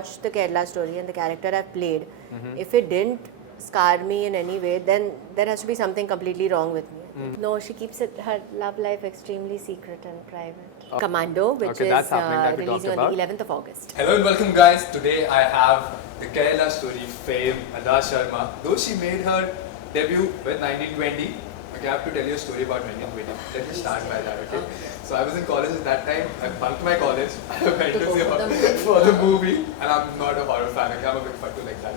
watched the Kerala story and the character I've played, if it didn't scar me in any way, then there has to be something completely wrong with me. No, she keeps her love life extremely secret and private. Commando, which Okay, is that's happening that we releasing talked on the about. 11th of August. Hello and welcome guys. Today I have the Kerala story fame Adah Sharma. Though she made her debut with 1920, okay, I have to tell you a story about 1920. Let me start by that, okay? So I was in college at that time. I bunked my college. I went to see for the movie, and I'm not a horror fan. Okay? I'm a big fan to like that.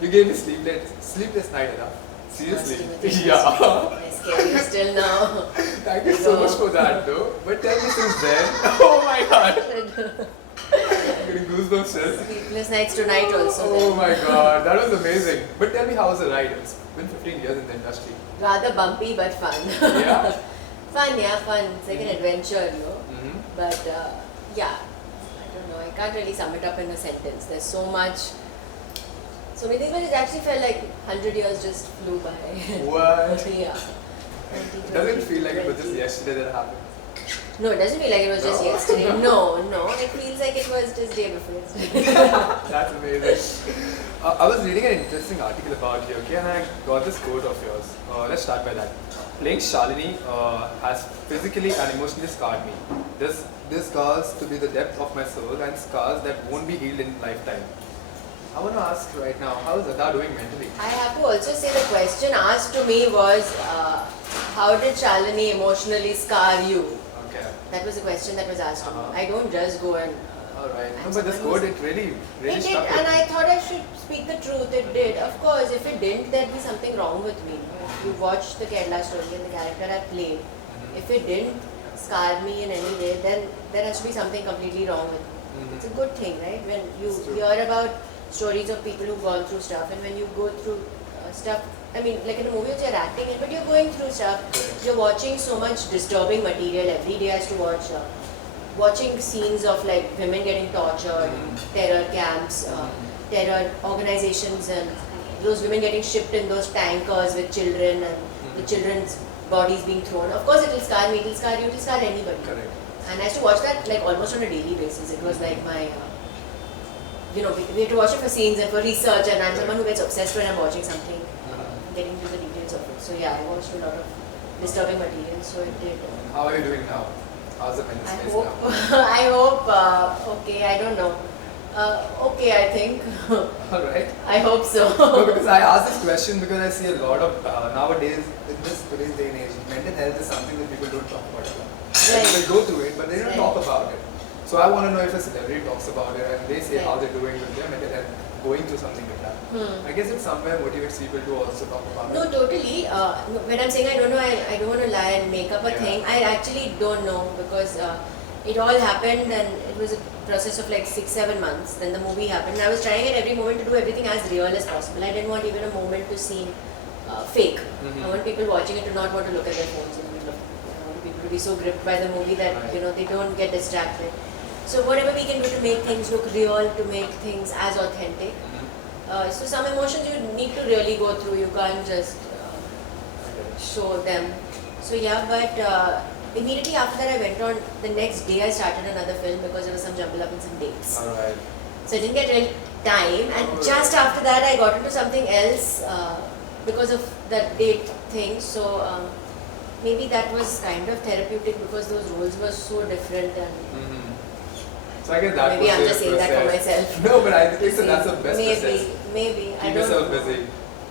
You gave me sleepless night, Adah. Seriously. Yeah. I scare you still now. Thank you so much for that, though. But tell me since then. Oh my god. I'm getting goosebumps still. Sleepless nights tonight also. Oh my god, that was amazing. But tell me, how was the ride? It's been 15 years in the industry. Rather bumpy but fun. Yeah? Fun. It's like an adventure, you know. But yeah, I don't know. I can't really sum it up in a sentence. There's so much. So many things, but it actually felt like 100 years just flew by. What? Yeah. Does it feel like it was just yesterday that happened? No, it doesn't feel like it was just yesterday. No. It feels like it was just day before yesterday. That's amazing. I was reading an interesting article about you, okay, and I got this quote of yours. Let's start by that. Playing Shalini has physically and emotionally scarred me. This scars to be the depth of my soul and scars that won't be healed in lifetime. I want to ask right now, how is Adah doing mentally? I have to also say the question asked to me was, how did Shalini emotionally scar you? Okay. That was the question that was asked to me. I don't just go and... Alright. No, but this quote, it really It did, struck and me. I thought I should speak the truth. It did. Of course, if it didn't, there'd be something wrong with me. If you watched the Kerala story and the character I played, if it didn't scar me in any way, then there has to be something completely wrong with me. It's a good thing, right? When you hear about stories of people who've gone through stuff, and when you go through stuff, I mean, like in a movie which you're acting in, but you're going through stuff, you're watching so much disturbing material every day. I has to watch watching scenes of like women getting tortured, terror camps, terror organizations, and those women getting shipped in those tankers with children, and the children's bodies being thrown. Of course, it will scar me, it will scar you, it will scar anybody. Correct. And I used to watch that like almost on a daily basis. It was like my, we have to watch it for scenes and for research, and I'm someone who gets obsessed when I'm watching something, getting into the details of it. So yeah, I watched a lot of disturbing material, so it did. How are you doing now? How's the mental space now? I hope, okay, I don't know. Okay, I think. Alright. I hope so. No, because I asked this question because I see a lot of, nowadays, in today's day and age, mental health is something that people don't talk about a lot. Right. They go through it, but they don't talk about it. So I want to know if a celebrity talks about it and they say how they're doing with their mental health, going through something like that. I guess it somewhere motivates people to also talk about it. No, totally. When I'm saying I don't know, I don't want to lie and make up a thing. I actually don't know, because it all happened and it was a process of like 6-7 months. Then the movie happened. I was trying at every moment to do everything as real as possible. I didn't want even a moment to seem fake. I want people watching it to not want to look at their phones in the middle of it. I want people to be so gripped by the movie that they don't get distracted. So whatever we can do to make things look real, to make things as authentic. So some emotions you need to really go through. You can't just show them. So yeah, but immediately after that I went on, the next day I started another film because there was some jumble up in some dates. Alright. So I didn't get real time, and just after that I got into something else because of that date thing. So maybe that was kind of therapeutic because those roles were so different, and so I guess that maybe was I'm the just saying that for myself. No, but I think so that's the best process. Maybe. Keep yourself busy.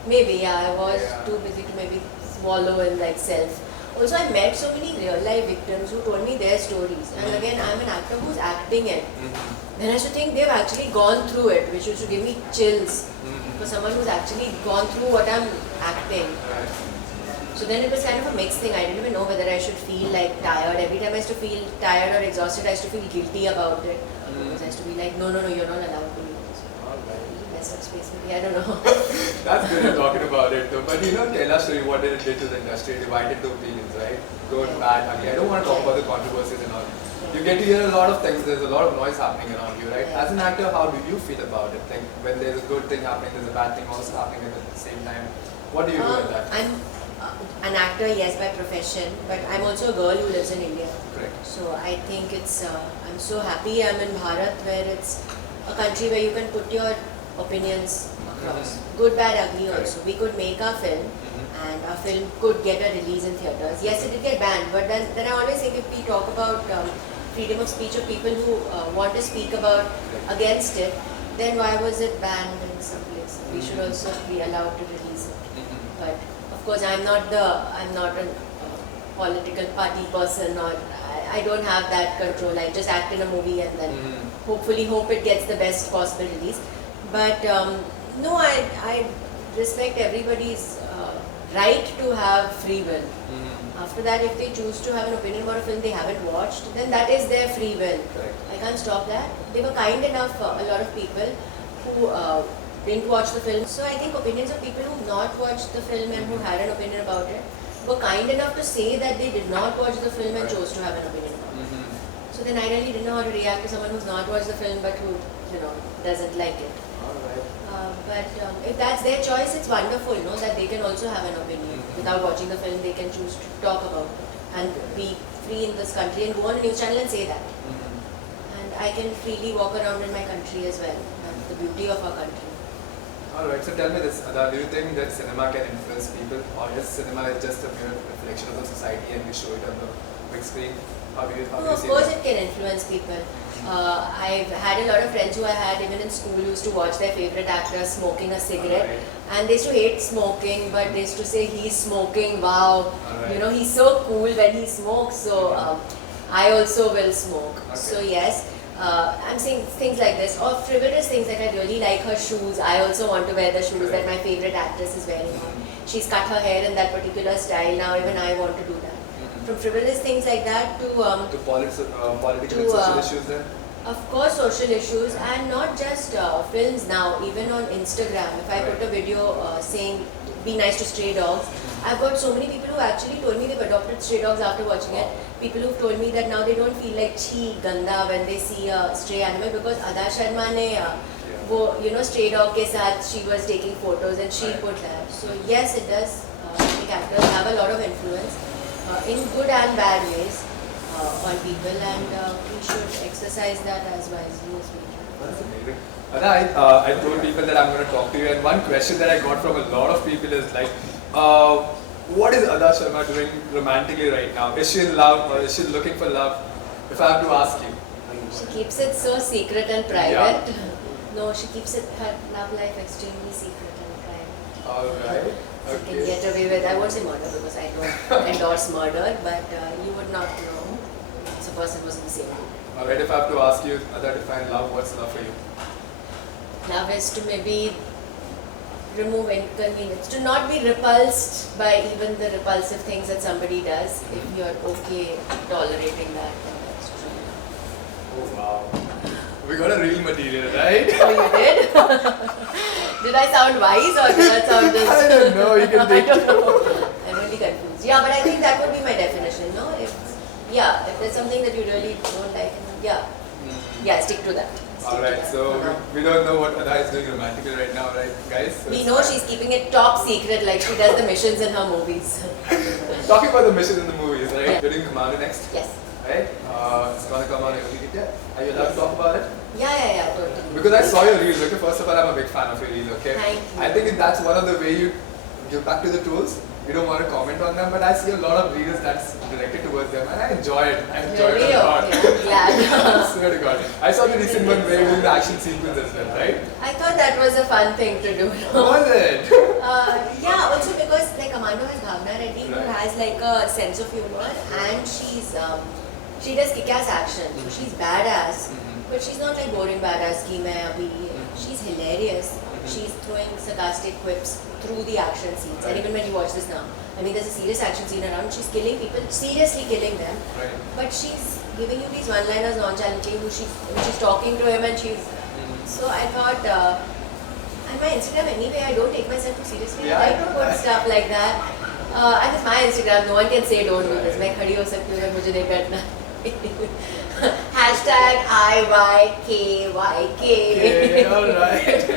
Maybe, yeah, I was too busy to maybe swallow in like self. Also, I met so many real life victims who told me their stories. And again, I'm an actor who's acting it. Then I used to think they've actually gone through it, which used to give me chills for someone who's actually gone through what I'm acting. Right. So then it was kind of a mixed thing. I didn't even know whether I should feel like tired. Every time I used to feel tired or exhausted, I used to feel guilty about it. Because I used to be like, no, you're not allowed to. Messed up space, maybe, I don't know. That's good you're talking about it though. But Kerala story, what did it do to the industry? Divided the opinions, right? Good, bad, ugly. I don't want to talk about the controversies and all. You get to hear a lot of things, there's a lot of noise happening around you, right? As an actor, how do you feel about it? Like when there's a good thing happening, there's a bad thing also happening at the same time. What do you do with that? I'm an actor, yes, by profession, but I'm also a girl who lives in India. Correct. So I think it's, I'm so happy I'm in Bharat, where it's a country where you can put your opinions across. Good, bad, ugly also. We could make our film and our film could get a release in theatres. Yes, it did get banned, but then I always think if we talk about freedom of speech of people who want to speak about against it, then why was it banned in some places? We should also be allowed to release it. But of course, I'm not a political party person, or I don't have that control. I just act in a movie and then hopefully hope it gets the best possible release. But no, I respect everybody's right to have free will. After that, if they choose to have an opinion about a film they haven't watched, then that is their free will. Correct. I can't stop that. They were kind enough, a lot of people who didn't watch the film. So I think opinions of people who not watched the film and who had an opinion about it were kind enough to say that they did not watch the film and chose to have an opinion about it. So then I really didn't know how to react to someone who's not watched the film but who, doesn't like it. But if that's their choice, it's wonderful, that they can also have an opinion. Without watching the film, they can choose to talk about it and be free in this country and go on a news channel and say that. And I can freely walk around in my country as well. That's the beauty of our country. Alright, so tell me this, Adah, do you think that cinema can influence people, or is cinema just a mere reflection of the society and we show it on the big screen? How do you Of see course that? it can influence people. I've had a lot of friends who I had even in school who used to watch their favorite actor smoking a cigarette. And they used to hate smoking, but they used to say he's smoking, wow, he's so cool when he smokes, so I also will smoke. So yes, I'm saying things like this, or frivolous things like I really like her shoes, I also want to wear the shoes that my favorite actress is wearing. She's cut her hair in that particular style, now even I want to do that. From frivolous things like that to political and social issues then? Of course, social issues, and not just films now, even on Instagram. If I put a video saying, be nice to stray dogs, I've got so many people who actually told me they've adopted stray dogs after watching it. People who've told me that now they don't feel like chi, ganda when they see a stray animal because Adah Sharma ne, stray dog ke saath, she was taking photos and she put that. So yes, it does. I think actors have a lot of influence in good and bad ways. On people, and we should exercise that as wisely as we can. That's amazing. Adah, I told people that I'm going to talk to you, and one question that I got from a lot of people is like, what is Adah Sharma doing romantically right now? Is she in love or is she looking for love? If I have to ask you. She keeps it so secret and private. Yeah. No, she keeps her love life extremely secret and private. Alright. So you can get away with, I won't say murder because I don't endorse murder, but you would not know. The person was in the same room. Alright, if I have to ask you, Adah, define love, what's love for you? Love is to maybe remove inconvenience, to not be repulsed by even the repulsive things that somebody does. If you're okay tolerating that, then that's true. Oh wow. We got a real material, right? Oh, you did? Did I sound wise or did I sound just... I don't know, you can take it. I'm really confused. Yeah, but I think that would be my definition, no? If there's something that you really don't like, stick to that. Alright, so we don't know what Adah is doing romantically right now, right, guys? So we know she's keeping it top secret, like she does the missions in her movies. Talking about the missions in the movies, right? Yeah. You're doing Commando next? Yes. Right? It's gonna come on every week. Are you allowed to talk about it? Yeah, totally. Because I saw your reels, okay? First of all, I'm a big fan of your reels, okay? Thank you. I think that's one of the way you give back to the trolls. You don't want to comment on them, but I see a lot of reels that's directed towards them, and I enjoy it. I enjoy it a lot. Okay, glad. I swear to God. I saw the recent one where you're doing the action sequence as well, right? I thought that was a fun thing to do. Was it? Yeah, also because like Commando has Bhavna Reddy who has like a sense of humor, and she does kick-ass action. So she's badass, but she's not like boring badass ki main abhi. She's hilarious. She's throwing sarcastic quips through the action scenes, and even when you watch this now, I mean, there's a serious action scene around. She's killing people, seriously killing them, but she's giving you these one-liners nonchalantly. She's talking to him, and she's. So I thought, on my Instagram anyway, I don't take myself too seriously. I like to put stuff like that. And it's my Instagram. No one can say don't do this. मैं खड़ी हो सकती हूँ, मुझे नहीं करना. #IYKYK. Okay, alright.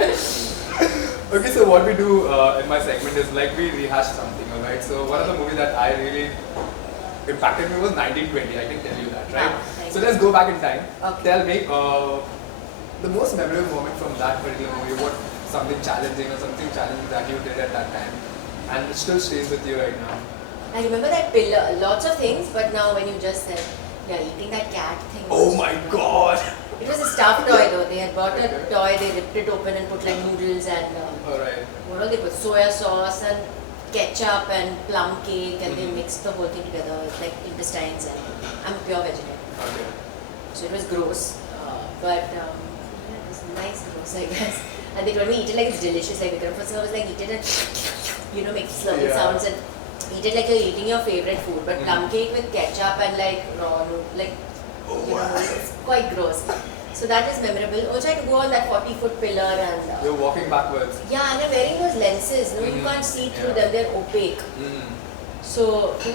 Okay, so what we do in my segment is like we rehash something, alright? So one of the movies that I really impacted me was 1920, I can tell you that, right? So let's go back in time. Okay. Tell me, the most memorable moment from that particular movie, what something challenging that you did at that time, and it still stays with you right now. I remember that pillar, lots of things, but now when you just said, yeah, eating that cat thing. Oh my god! It was a stuffed toy though. They had bought a toy, they ripped it open and put like noodles and Alright. what all they put? Soya sauce and ketchup and plum cake, and they mixed the whole thing together. It's like intestines, and I'm a pure vegetarian. Okay. So it was gross, but yeah, it was nice gross, I guess. And they told me eat it like it's delicious. Like Vikram first I was like eat it and make slurping sounds and eat it like you're eating your favorite food. But plum cake with ketchup and like raw, it's quite gross. So that is memorable. Also, I had to go on that 40-foot pillar and. You're walking backwards. Yeah, and I'm wearing those lenses. No, you can't see through them. They're opaque. So, they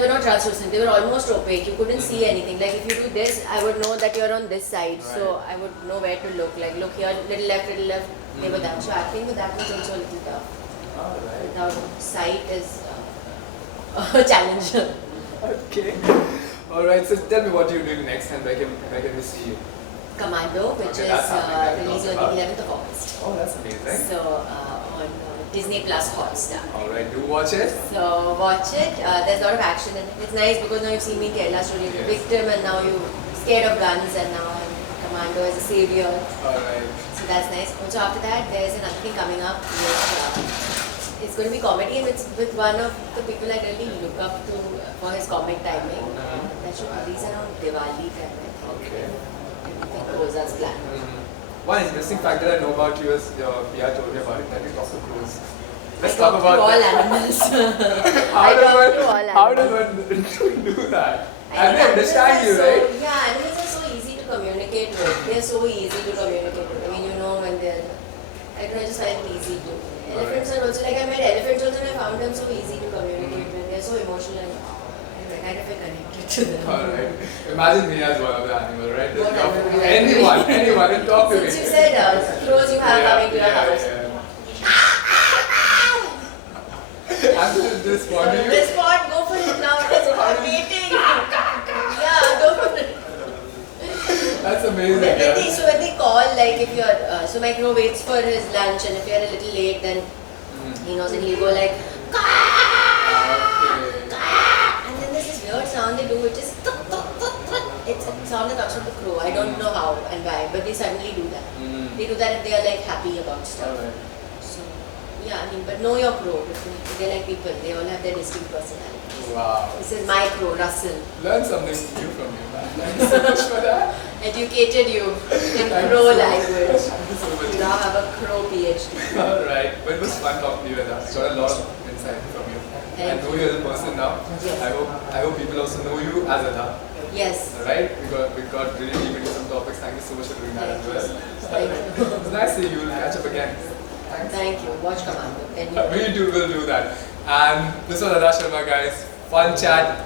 were not translucent. They were almost opaque. You couldn't see anything. Like if you do this, I would know that you're on this side. Right. So I would know where to look. Like look here, little left. They were that. So acting with that was also a little tough. Alright. Without sight is a challenge. Okay. Alright, so tell me what you're doing next and where can we see you? Commando, which is released on the 11th of August. Oh, that's amazing. So on Disney Plus Hotstar. Alright, do watch it. So watch it. There's a lot of action in it. It's nice because now you've seen me in Kerala story, you're a victim, and now you're scared of guns, and now I'm Commando as a savior. Alright. So that's nice. Also after that, there's another thing coming up which it's going to be comedy, and it's with one of the people I really look up to for his comic timing. That should release around Diwali time, I think. Okay. Rosa's plan. One interesting fact that I know about you is your PR told me about it, that you talk to crows. Let's I talk talk about to all that. animals. How does one do that? And they understand you, so, right? Yeah, animals are so easy to communicate with. They're so easy to communicate with. I mean, you know when they're. I just find it easy to. Elephants are also like I met elephants also and I found them so easy to communicate with. They're so emotional and I kind of feel connected to them. Alright. Imagine me as one of the animals, right? What animal would you like Anyone, and talk to me. Since you said crows you have coming to your house. I'm going to respond to you. Respond, go for it now. It is coordinating. Yeah, go for it. That's amazing. When they call, like if you're, so my crow waits for his lunch, and if you're a little late, then he knows, and he'll go like, and then there's this weird sound they do, which is, it's a sound that comes from the crow. I don't know how and why, but they suddenly do that. They do that if they are like happy about stuff. So, yeah, I mean, but know your crow. They're like people. They all have their distinct personalities. Wow. This is my crow, Russell. Learn something new from you, man. Thank you so much for that. Educated you in crow language. Thank you so much. You now have a crow PhD. Alright, but it was fun talking to you, Adah. Got a lot of insight from you. I know you as a person now. Yes. I hope people also know you as Adah. Yes. Alright, we got really deep into some topics. Thank you so much for doing that as well. Thank you. It's nice seeing you. We'll catch up again. Thanks. Thank you. Watch Commando. We'll do that. And this was Adah Sharma, guys. Fun chat.